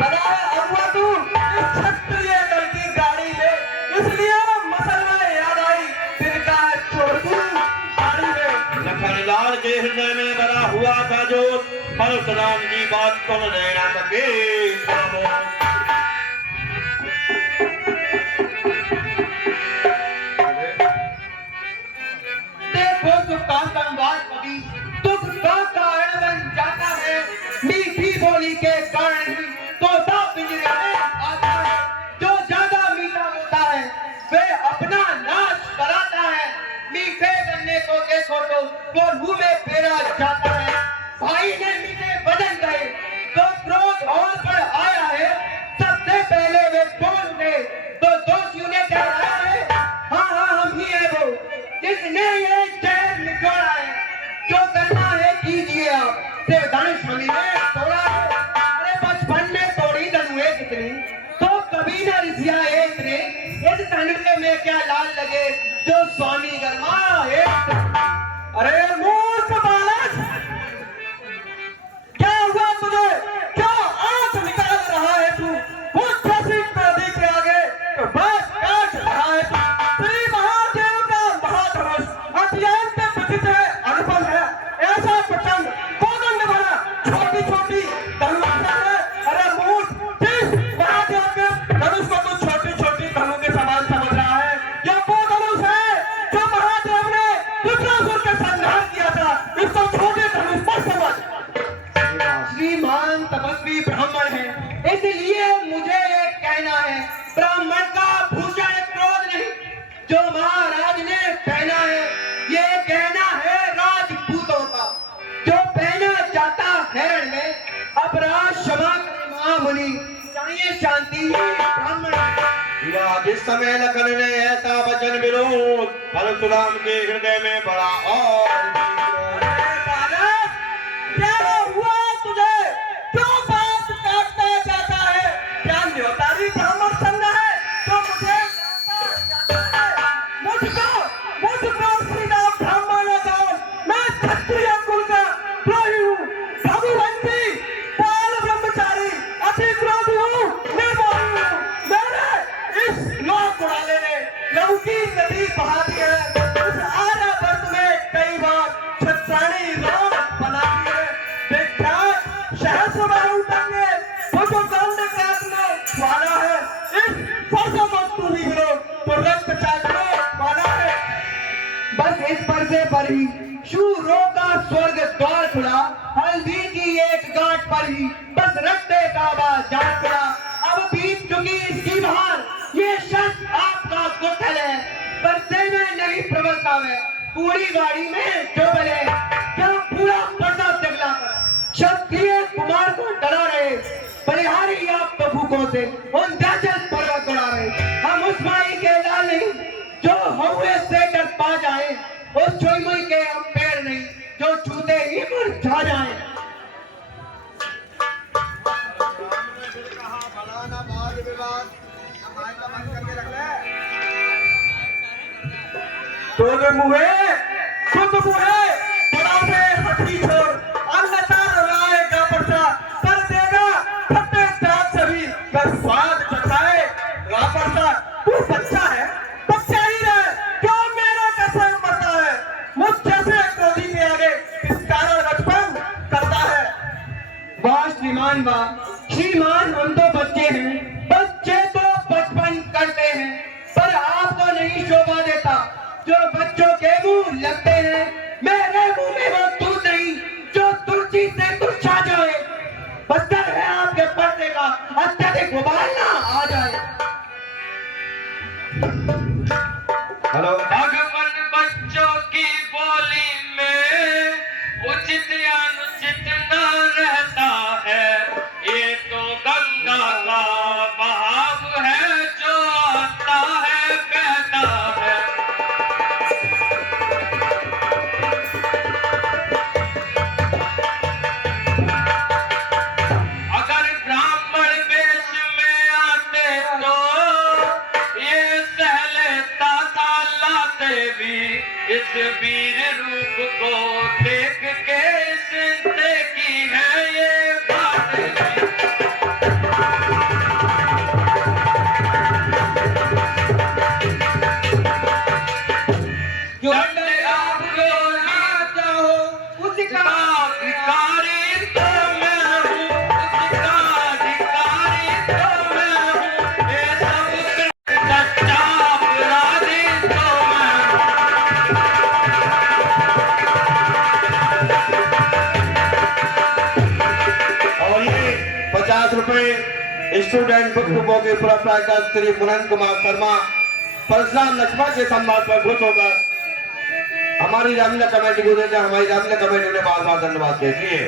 बनाया अगुआ तू इस क्षत्रिय दल की गाड़ी में इसलिए मसला याद आई तिनका छोड़ तू गाड़ी में। लखनलाल के हृदय में भरा हुआ था जो परशुराम की बात सुन रहे ना सके। देखो दुख का संवाद कभी दुख का कारण बन जाता है मीठी बोली के कारण ही तोता पिंजरे में आता है। जो ज्यादा मीठा होता है वह अपना नाश कराता है। मीठे बनने को देखो तो वो मुंह में फेरा जाता है। भाई ने मीठे बदल गए तो क्रोध और बढ़ आया है। सबसे पहले वे बोल उठे तो दोषियों ने ठहराया है हाँ हाँ हम ही है वो जिसने ये जहर निचोड़ा है। जो करना है कीजिए आप सेवधान स्वामी ने तोड़ा है। अरे बचपन में तोड़ी धनुए कितनी तो कभी न रिसिया इतने इस धनुष में क्या लाल लगे जो स्वामी गर्मा है। अरे मूर्ख बालक क्या हुआ तुझे क्यों आंख निकाल रहा है तू वो जैसी क्रोधी के आगे तो बस काट रहा है तू। श्री महादेव का महाधनुष अत्यंत प्रसिद्ध है अनुपम है ऐसा प्रचंड कोदंड भरा छोटी छोटी धनुष है। अरे मूर्ख जिस महादेव के धनुष को तू छोटी छोटी धनु के समान समझ रहा है यह वो धनुष है जो महादेव ने रुद्रासुर के संहार किया था। इसको छोटे धनुष मत समझ। श्रीमान तपस्वी ब्राह्मण है इसलिए मुझे ये कहना है ब्राह्मण का भूषण क्रोध नहीं जो महाराज ने पहना है ये कहना है राजपूतों का जो पहना जाता है में अपराध क्षमा करे महामुनि चाहिए शांति ब्राह्मण। जिस समय लखन ने ऐसा वचन विरोध परशुराम के हृदय में बड़ा और क्या हुआ तुझे क्यों बात काटता जाता है क्या न्योतारी ब्राह्मण संग है तो मुझे मुझको सीधा ब्राह्मण जाओ। मैं क्षत्रिय कुल का द्रोही हूँ भगवंती बाल ब्रह्मचारी अति क्रोधी हूँ निर्मोही हूँ। मैंने इस लोक उड़ाले ने लहू की नदी बहा दी है। इस आर्यावर्त में कई बार क्षत्राणी राम बना दिए विख्यात सहस्र बाहु टंगे मुझको दंड काटने वाला है। इस परसों को तू ही गिरो तो रक्त चाटने वाला है। बस इस परसे पर ही शूरों का स्वर्ग द्वार खुला हल्दी की एक गांठ पर ही बस रक्ते का बाजार खुला। अब बीत चुकी इसकी बहार ये शख्स आपका गुत्थल है परसे में नहीं प्रबलता है पूरी गाड़ी में डोबल है। क्या पूरा पर्दा जगला कर क्षत्रिय कुमार को डरा रहे बलिहारी आप प्रभुकों से उन दाचल पर्वत उड़ा रहे। हम उस माई के लाल नहीं जो हौवे से डर पा जाए उस छोई मुई के हम पेड़ नहीं जो छूते ही मुरझा जाए। तो मुहे खुद मुहे बड़ा से हथी छोड़ अन्नता रोलाएगा परसा कर देगा खट्टे त्याग सभी का स्वाद चखाए रापरसा। तू बच्चा है बच्चा ही रहे क्यों मेरा कैसे मरता है मुझ जैसे क्रोधी के आगे किस कारण बचपन करता है। वाह श्रीमान माँ। श्रीमान हम तो बच्चे हैं, बच्चे तो बचपन करते हैं, पर आपको नहीं शोभा देता जो बच्चों के मुंह लगते हैं। मेरे मुंह में वो दूध नहीं जो तुलसी से तुच्छा जाए। बस्तर है आपके पर्दे का अत्यधिक उबालना आ जाए। हेलो भगवान बच्चों की बोली में उचित अनुचित न रहता है, ये तो गंगा का बहाव है जो आता है बहता है। अगर ब्राह्मण वेश में आते तो ये सहलेता था लाते भी, इस वीर रूप को देख के सिंधे की है ये बात भी। डंडे आप लोना चाहो उसका अधिकारी तो मैं हूँ, उसका अधिकारी तो मैं हूँ, ये सब सच्चा अपराधी तो मैं हूँ। और ये 50 रुपए स्टूडेंट बुक डिपो के प्रोप्राइटर श्री मुनन कुमार शर्मा परशुराम लक्ष्मण के सम्मान पर खुश होकर हमारी रामलीला कमेटी को देते हैं। हमारी रामलीला कमेटी ने बार बार धन्यवाद देती है।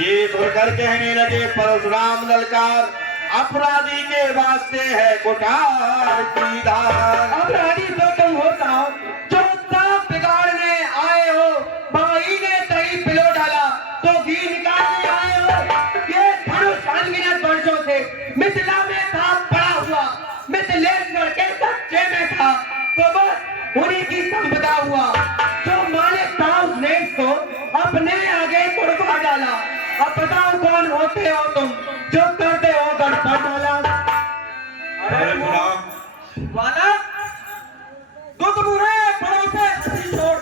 ये सुनकर कहने लगे परशुराम ललकार अपराधी के वास्ते है कुठार की धार। अपराधी तो तुम होता हो जो सब बिगाड़ने आए हो। भाई ने दही पिलो डाला तो घी निकालने आए हो। ये धनुष अनगिनत वर्षों से मिथिला में था पड़ा हुआ, मिथिलेश्वर के कच्चे में था, तो बस उन्हीं की संपदा हुआ। जो मालिक था उसने इसको अपने आगे कुर्बा डाला। अब बताओ कौन होते हो तुम जो करते हो गड़बड़ डाला। अरे वाला दूध बुरे बड़ों से हंसी छोड़,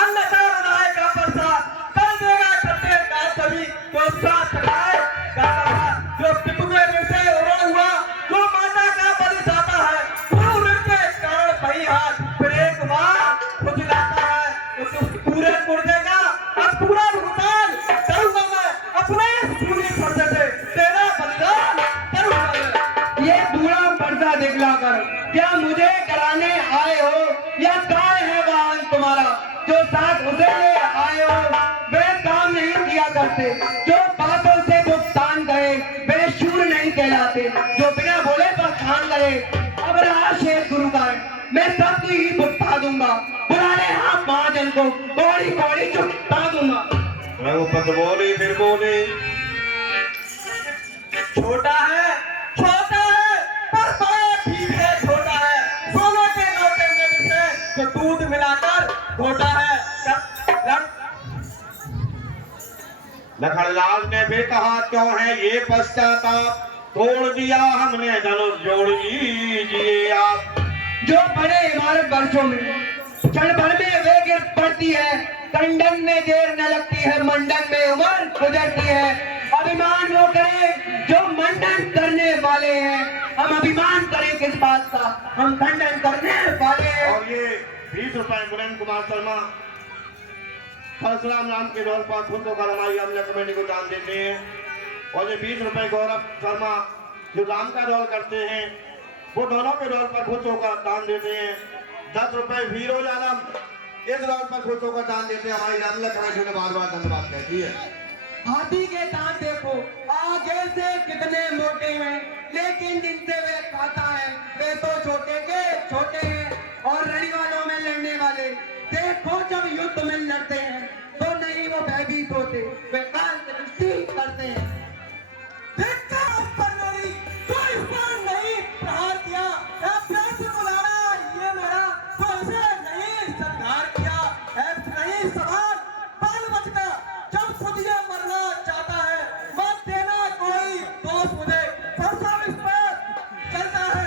अन्नदान अनाय का प्रसाद कर देगा करते का सभी तो साथ खाए गाता जो पितुए में से उड़ा हुआ, जो माता का बलि जाता है, गुरु ऋण के कारण सही हाथ फिर एक बार खुजलाता है। उस पूरे गुर्दे का अब पूरा भुगतान करूंगा मैं अपने पूरी पर्दे से, तेरा बलिदान करूंगा मैं। ये दूरा पर्दा दिखला कर क्या मुझे कराने आए हो या काय है वाहन तुम्हारा जो साथ उसे ले आए हो। वे काम नहीं किया करते जो बातों से भुगतान करे, वे शूर नहीं कहलाते जो बिना बोले बखान करे। अब रहा शेर गुरु का मैं सबको ही भुगता दूंगा, बुला ले हाथ महाजन को कौड़ी कौड़ी चुकता दूंगा। रघुपत बोले फिर बोले छोटा है पर बड़ा ठीक है। छोटा है सोने के लोटे में से जो दूध मिलाकर घोटा है। लखनलाल ने भी कहा क्यों है ये पश्चाताप, तोड़ दिया हमने धनुष जोड़ लीजिए आप। जो बड़े इमारत वर्षों में क्षण भर में वे गिर पड़ती है, कंडन में देर न लगती है, मंडन में उम्र गुजरती है। अभिमान वो करे जो मंडन करने वाले हैं, हम अभिमान करें किस बात का, हम खंडन करने वाले हैं। और ये 20 रुपए मुनन कुमार शर्मा परशुराम राम के डोल पर खुद होकर हमारी रामलीला कमेटी को दान देते हैं। और ये 20 रुपए गौरव शर्मा जो राम का रोल करते हैं वो दोनों के रोल पर खुद होकर दान देते हैं। 10 रुपए वीरोज आलम इस रोल पर खुद होकर दान देते हैं। हमारी रामलीला कमेटी ने बार बार धन्यवाद कहती है। हाथी के दांत देखो आगे से कितने मोटे हैं, लेकिन जिनसे वे खाता है वे तो छोटे के छोटे हैं। और रणि वालों में लड़ने वाले देखो जब युद्ध में लड़ते हैं तो नहीं वो भयभीत होते, वे काल दृष्टि करते हैं। देखा उस पर मेरी कोई पर नहीं प्रहार किया, प्यार से बुलाना ये मेरा तो इसे नहीं सत्कार किया। ऐसा नहीं सवाल बाल बचका जब खुद ये मरना चाहता है, मत देना कोई दोस्त मुझे। सब इस पर चलता है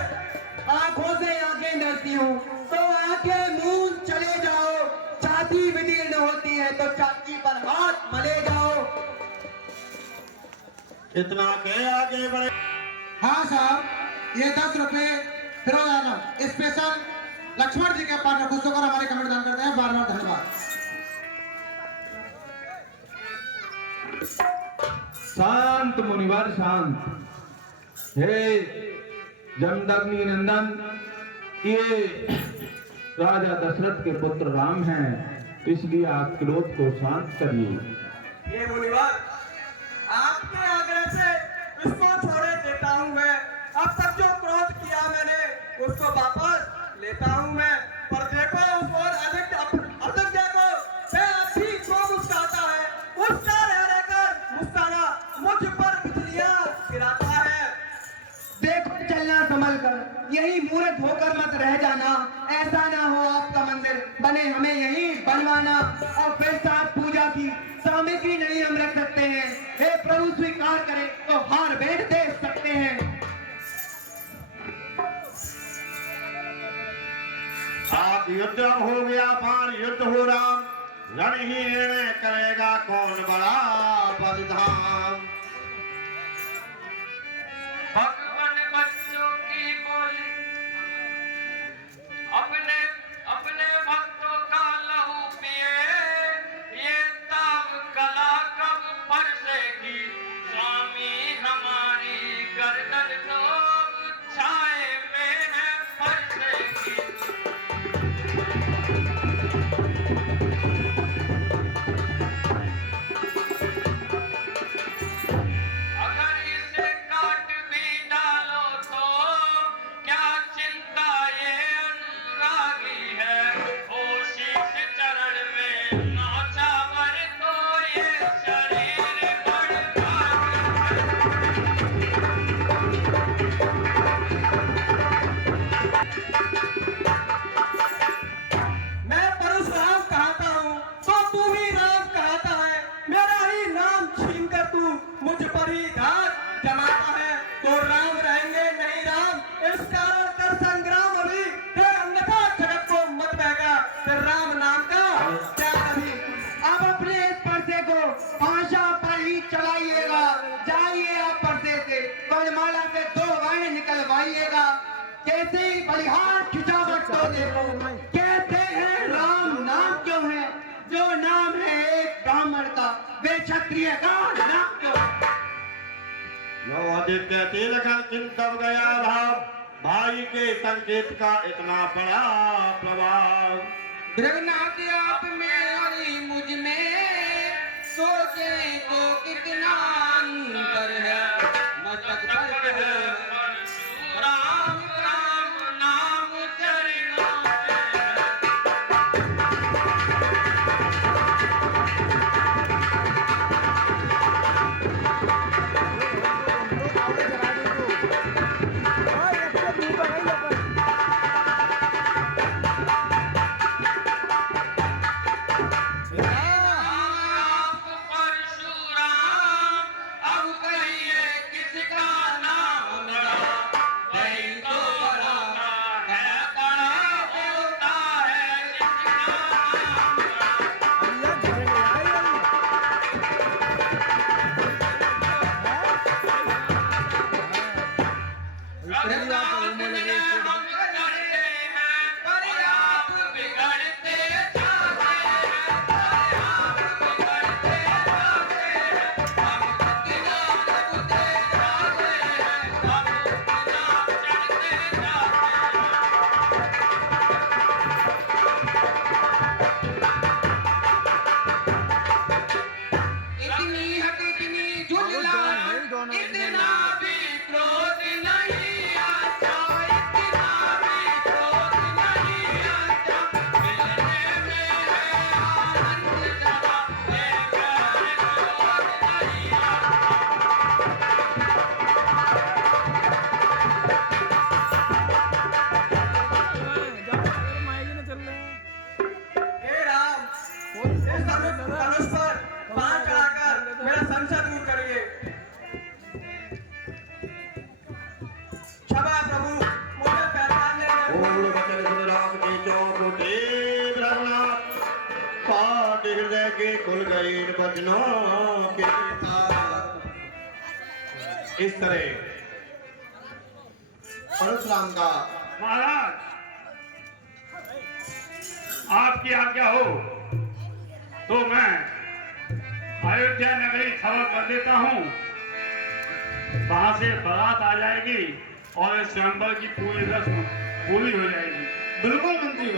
कितना के आगे बढ़े। हाँ साहब, ये 10 रुपए फिरोज आलम स्पेशल लक्ष्मण जी के पास खुश होकर हमारे कमेंट दान करते हैं। बार बार धन्यवाद। शांत मुनिवर शांत। हे जमदग्नि नंदन, ये राजा दशरथ के पुत्र राम हैं, इसलिए आप क्रोध को शांत करिए। ये मुनिवर, आपके आग्रह से इसको छोड़े देता हूँ मैं। अब तक जो क्रोध किया मैंने उसको वापस लेता हूँ मैं। पर देखो उस और अधिक अवज्ञा को मैं अभी को मुस्काता है, उसका रह रहकर मुस्काना मुझ पर बिजलियां गिराता है। देखो चलना संभल कर, यही मूर्ख होकर मत रह जाना। ऐसा ना हो आपका मंदिर बने हमें यही बनवाना, और फिर साथ पूजा की सामग्री नहीं हम रख सकते हैं। हे प्रभु स्वीकार करें तो हार भेंट दे सकते हैं। आप युद्ध हो गया पान युद्ध हो राम, रण ही में करेगा कौन बड़ा बलिदान। भगवान बच्चों की बोली, अपने अपने भक्तों का लहू पिए, ये ताब कला कब फरसेगी। स्वामी हमारी गर्दन तो छाए में है फरसेगी। अगर इसे काट भी डालो तो क्या चिंता, ये अनुरागी है। ओ शीश चरण में नौछावर तो ये शरीर बड़भागी है। मैं परशुराम कहता हूँ तो तू भी राम कहता है। मेरा ही नाम छीन कर तू मुझ पर ही घात जमाता है। तो राम रहेंगे नहीं राम, इस कारण कर संग्राम अभी। फिर अन्यथा जगत को मत बहका, फिर राम नाम का क्या अभी। अब अपने इस पर्दे को भाषा पर ही चलाइएगा। जाइए आप पर्दे से वर्णमाला से 2 वर्ण निकलवाइएगा। कैसे ही बलिहार खिंचावट तो देखो, कहते हैं राम नाम क्यों है, जो नाम है एक ब्राह्मण का, वे क्षत्रिय का नाम क्यों है। जो आदित्य तिलकर चिंतव गया भाव, भाई के संकेत का इतना बड़ा प्रभाव। जगन्नाथ आप में और मुझ में सोचे तो कितना अंतर है। मस्तक पर है परशुराम, राम नाम चरणों में। आप परशुराम, अब कहिए किसका नाम बड़ा। वही तो बड़ा है, बड़ा होता है जिसका नाम बड़ा। रघुनाथ में हम करते हैं, पर आप बिगड़ते जाते हैं। पर आप बिगड़ते जाते हैं। हम कितना लगते जाते हैं, हम कितना चढ़ते जाते हैं। इतनी हट इतनी झुललान, इतना भी क्रोध नहीं आता। इतना भी क्रोध नहीं आता। मिलने में है आनंद सदा, ये प्यार क्रोध नहीं आता। हे राम, इस धनुष पर बाण चढ़ाकर मेरा संशय दूर करिए। क्षमा प्रभु, मुझे पहचान पूर्ण वचन सुन राम के चौमुटे रघुनाथ, पाठ हृदय के खुल गए इन वचनों के साथ। इस तरह परशुराम का महाराज आपकी आज्ञा हो तो मैं अयोध्या नगरी खबर कर देता हूँ, वहां से बारात आ जाएगी और स्वयंवर की पूरी रस्म पूरी हो जाएगी। बिल्कुल मंत्री